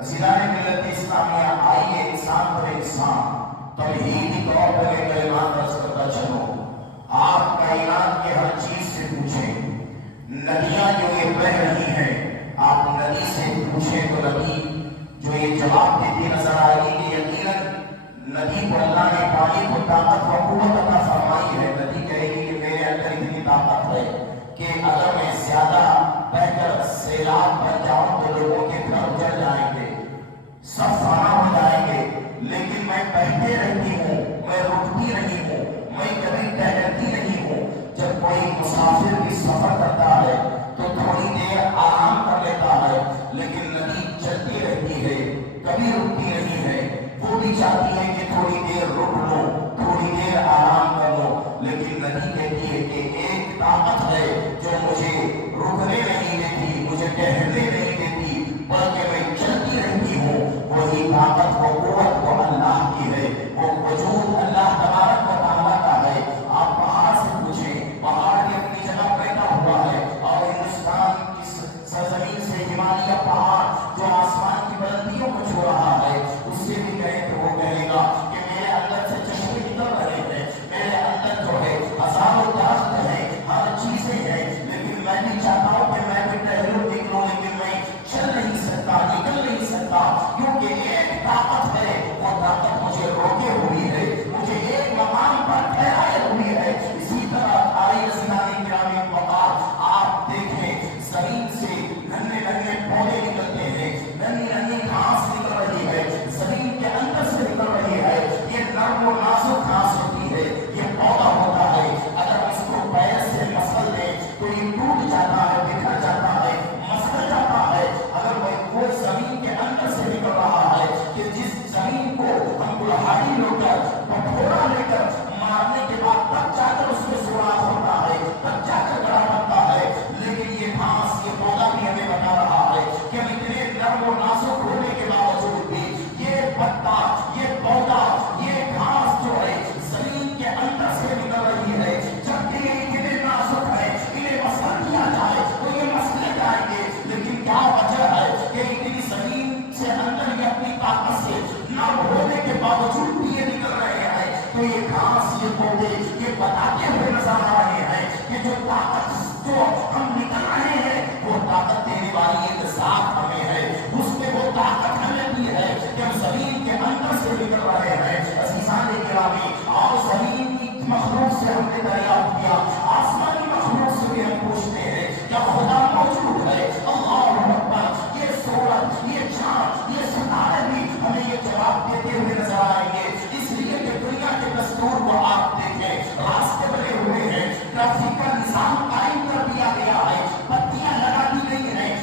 عزیزان ملت اسلامیہ، آئیے انسان پر انسان توحیدی طور پر ایک کلمات درس کرتا چلو۔ آپ کائنات کے ہر چیز سے پوچھیں، ندیاں جو یہ بہہ رہی ہیں، آپ ندی سے پوچھیں تو ندی جو یہ جواب دیتی نظر آئے گی کہ یقیناً ندی کو اللہ نے پانی کو طاقت و قوت عطا فرمائی ہے۔ ندی کہے گی کہ میرے اندر اتنی طاقت ہے کہ اگر میں زیادہ بہ کر سیلاب بن جاؤں تو لوگوں کے گھر اجڑ جائیں گے، سب فنا ہو جائیں گے، لیکن میں بہتے رہتی ہوں، میں رکتی نہیں ہوں، میں کبھی ٹہلتی نہیں ہوں۔ جب کوئی مسافر بھی سفر کرتا ہے تو تھوڑی دیر آرام کر لیتا ہے، لیکن ندی چلتی رہتی ہے، کبھی رکتی نہیں ہے۔ وہ بھی چاہتی ہے کہ تھوڑی دیر رک لو، تھوڑی دیر آرام کر لو، لیکن ندی کہتی ہے کہ ایک طاقت ہے جو مجھے رکنے نہیں دیتی، مجھے ٹہلنے نہیں دیتی، بلکہ میں چلتی رہتی ہوں۔ وہی طاقت و قوت وہ اللہ کی ہے، وہ وجود اللہ تبارک و تعالیٰ کا ہے۔ آپ پہاڑ سے پوچھیں، پہاڑ بھی اپنی جگہ بیٹھا ہوا ہے، اور ہندوستان کی سرزمین سے ہمالیہ پہاڑ جو آسمان کی بلندیوں کو چھو رہا ہے، اس سے بھی کہیں تو وہ کہے گا کہ میرے اندر سے چشمے نکل رہے ہیں، میرے اندر جو ہے ہزاروں درخت ہیں، ہر چیزیں ہیں، لیکن میں بھی چاہتا ہوں کہ میں بھی ٹہلوں نکلوں، لیکن میں چل نہیں سکتا، نکل نہیں سکتا، کیونکہ ایک طاقت ہے، وہ طاقت مجھے روکے ہوئی ہے، مجھے ایک مقام پر ٹھہرائے ہوئی ہے۔ اسی طرح آئی اسلامی گرامی وقار، آپ دیکھیں زمین سے ننھے ننھے پودے نکلتے ہیں، ننھی ننھی گھاس نکل رہی ہے، زمین کے اندر سے نکل رہی ہے، یہ نرم و نازک گھاس ہوتی ہے، یہ پودا ہوتا ہے، اگر اس کو پیر سے مسل دیں تو یہ ٹوٹ جاتا ہے، بکھر جاتا ہے، مسل جاتا ہے۔ اگر وہ زمین کے اندر سے نکل رہا ہے کہ جس زمین کو ہم کلہاڑی لے کر پتھورا لے کر مارنے کے بعد تب جا کر اس میں سوراخ ہوتا ہے، تب جا کر گڑا بنتا ہے، لیکن یہ گھاس، یہ پودا بھی ہمیں بتا رہا ہے کہ ہم اتنے نرم و نازک ہونے کے باوجود بھی یہ پتا، یہ پودا، یہ گھاس جو ہے زمین کے اندر سے نکل رہی ہے۔ جب بھی یہ اتنے نازک ہے، انہیں مسل کیا جائے تو یہ مسلے جائیں گے، لیکن کیا وجہ ہے کہ اتنی زمین سے اندر یہ اپنی طاقت سے نرم ہونے کے باوجود بھی یہ نکل رہے ہیں؟ تو یہ گھاس، یہ پودے یہ بتاتے ہوئے نظر آ رہے ہیں کہ جو طاقت جو ہم نکل رہے ہیں، وہ طاقت دینے والی ایک ذات ہمیں ہے، اس میں وہ طاقت ہمیں بھی ہے کہ ہم زمین کے اندر سے نکل رہے ہیں۔ عزیزان گرامی، اور زمین کی مخلوق سے ہم نے دریافت کیا، آسمانی مخلوق سے بھی ہم پوچھتے ہیں کیا خدا موجود ہے؟ اللہ اکبر، یہ سورج، یہ چاند، یہ ستارے بھی ہمیں یہ جواب دیتے ہوئے نظر آئیں گے، اس لیے کہ دنیا کے دستور کو آپ دیکھیں، راستے بنے ہوئے ہیں، ٹریفک کا نظام قائم کر دیا گیا ہے، بتیاں لگا دی گئی ہیں،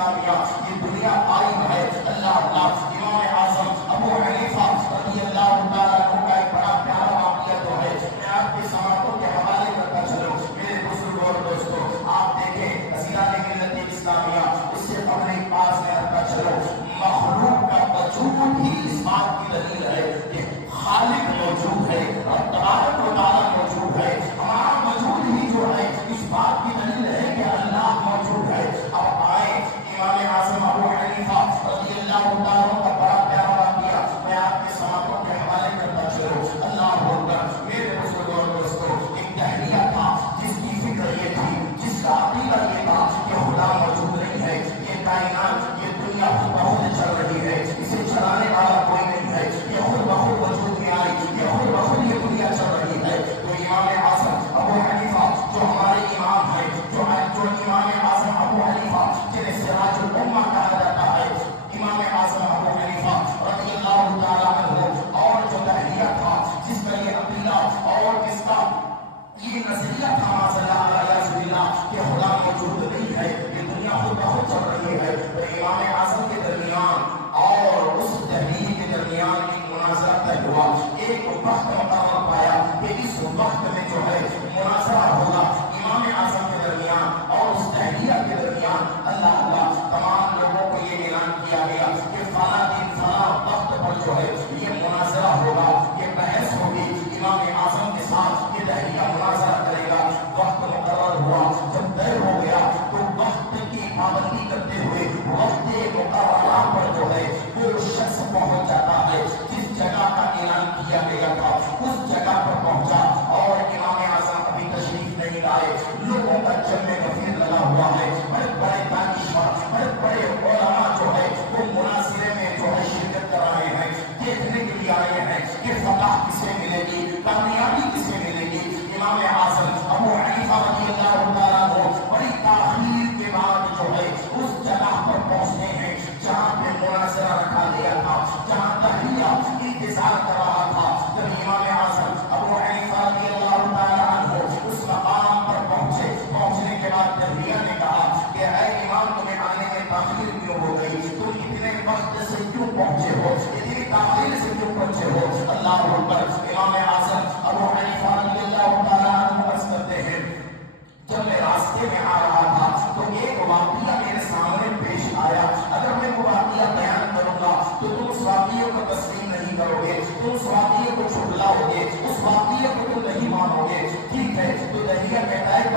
اسلامیہ یہ دنیا آئی ہے اللہ اللہ امام اعظم ابو حنیفہ رضی اللہ تعالیٰ عنہ کا ایک بڑا پیارا واقعہ تو ہے میں آپ کے سماعتوں کے حوالے کرتا چلوں میرے بزرگوں اور دوستوں آپ دیکھیں اسیران ملت اسلامیہ اس سے قبل ایک پاس میں رکھتا چلو مخلوق کا وجود ہی اس بات کی دلیل ہے کہ خالق موجود ہے اور تبارک و تعالیٰ موجود ہے ہمارا وجود ہی جو ہے اس بات کی دلیل ہے کہ اللہ موجود ہے اب آئے امام اعظم ابو حنیفہ رضی اللہ تعالیٰ کا بڑا پیارا واقعہ میں آپ کے سماعتوں کے حوالے کرتا چلو اللہ اکبر میرے بزرگوں اور دوستوں ایک دہلیہ تھا جس کی فکر یہ تھی جس کا عقیدہ یہ تھا کہ خدا موجود نہیں ہے یہ کائنات یہ دنیا خود بخود چل رہی ہے اسے چلانے والا کوئی نہیں ہے یہ خود بخود وجود میں آئی یہ خود بخود یہ دنیا چل رہی ہے تو امام اعظم ابو حنیفہ جو ہمارے امام ہیں جو امام اعظم ابو حنیفہ جنہیں سراج الامہ کہا جاتا ہے امام اعظم ابو حنیفہ رضی اللہ تعالیٰ عنہ اور جو دہلیہ تھا جس کا یہ عقیدہ اور جس کا یہ نظریہ تھا معاذ اللہ کہ خدا موجود نہیں ہے یہ دنیا خود بخود چل رہی ہے تو امام اعظم کے درمیان اور اس دہلیے کے درمیان ایک مناظرہ طے ہوا ایک وقت مقرر پایا کہ اس وقت میں جو ہے مناظرہ ہوگا امام اعظم کے درمیان اور اس دہلیہ کے درمیان اللہ اللہ تمام لوگوں کو یہ اعلان کیا گیا کہ فلاں دن فلاں وقت پر جو ہے یہ مناظرہ ہوگا یہ بحث ہوگی امام اعظم کے ساتھ یہ دہلیہ مناظرہ کرے گا وقت مقرر ہوا جب طے ہو گیا تو وقت کی پابندی کرتے ہوئے وقت مقررہ پر جو ہے وہ شخص پہنچ جاتا ہے جس جگہ کا اعلان کیا گیا تھا اس جگہ پر پہنچا اور امام اعظم ابھی تشریف نہیں لائے لوگوں کا جمع غفیر لگا ہوا ہے بڑے بڑے دانشور بڑے بڑے علماء جو ہے وہ مناظرے میں جو ہے شرکت کر رہے ہیں دیکھنے کے لیے آئے ہیں کہ فتح کسے ملے گی کامیابی کسے ملے گی امام اعظم ابو حنیفہ رضی اللہ تعالیٰ عنہ بڑی تاخیر کے بعد جو ہے اس جگہ پر پہنچتے ہیں جہاں پہ مناظرہ رکھا گیا تھا جہاں دہلیہ انتظار کر رہا تھا جب امام اعظم ابو حنیفہ رضی اللہ تعالیٰ عنہ اس مقام پر پہنچنے کے بعد دہلیہ نے کہا کہ اے امام تمہیں آنے میں تاخیر کیوں ہو گئی تم اتنے وقت سے کیوں پہنچے ہو اتنی تاخیر سے کیوں پہنچے ہو اللہ اکبر امام اعظم ابو حنیفہ رضی اللہ تعالیٰ عنہ عرض کرتے ہیں جب میں راستے میں آ رہا تھا تو ایک واقعہ میرے سامنے پیش آیا اگر میں وہ واقعہ بیان کروں گا تو تم اس واقعے کو تسلیم نہیں کرو گے تم اس واقعے کو چھٹلاؤ گے اس واقعے کو تم نہیں مانو گے ٹھیک ہے تو دہلیہ کہتا ہے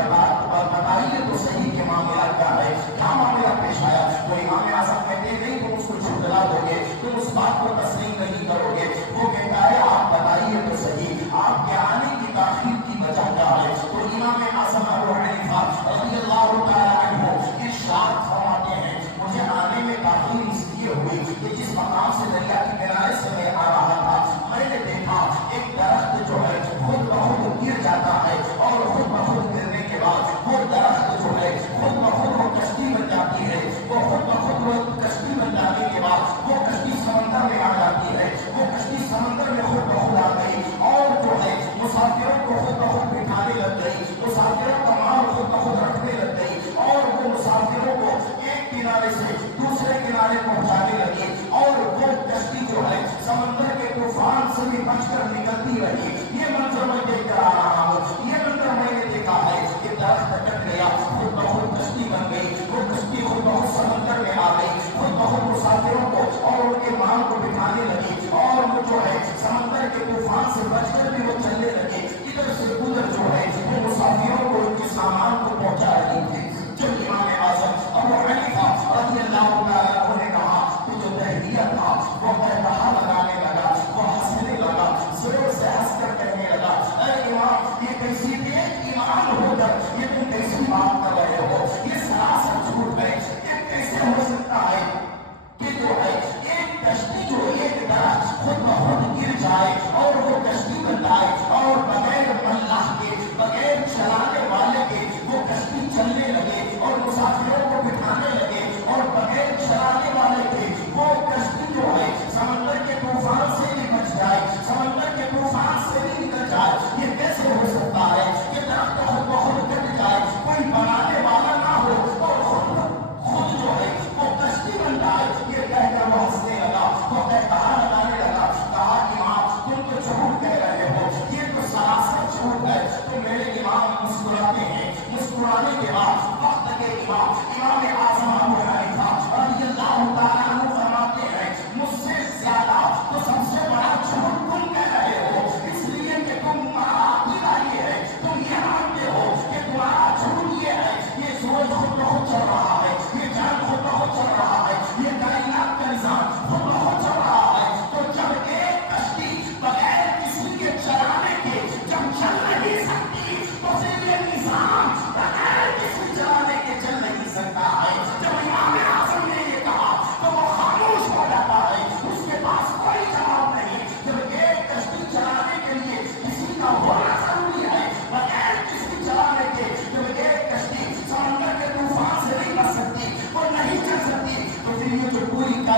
بتائیے تو صحیح کہ معاملہ کیا ہے کیا معاملہ پیش آیا تو امام اعظم کہتے ہیں نہیں تم اس کو چھٹلا دو گے تم اس بات کو تسلیم نہیں کرو گے وہ کہتا ہے آپ بتائیے تو صحیح آپ کے آنے کی تاخیر کی وجہ کیا ہے تو امام اعظم ابو حنیفہ رضی اللہ تعالیٰ عنہ ارشاد فرماتے ہیں مجھے آنے میں تاخیر اس لیے ہوئی کہ جس مقام سے دریا کے کنارے سے میں آ رہا تھا میں نے دیکھا ایک درخت جو ہے خود بخود گر جاتا ہے اور خود بخود گرنے کے بعد وہ درخت جو ہے خود بخود وہ کشتی بن جاتی ہے وہ خود بخود وہ کشتی بن جانے کے بعد وہ کشتی سمندر میں آ جاتی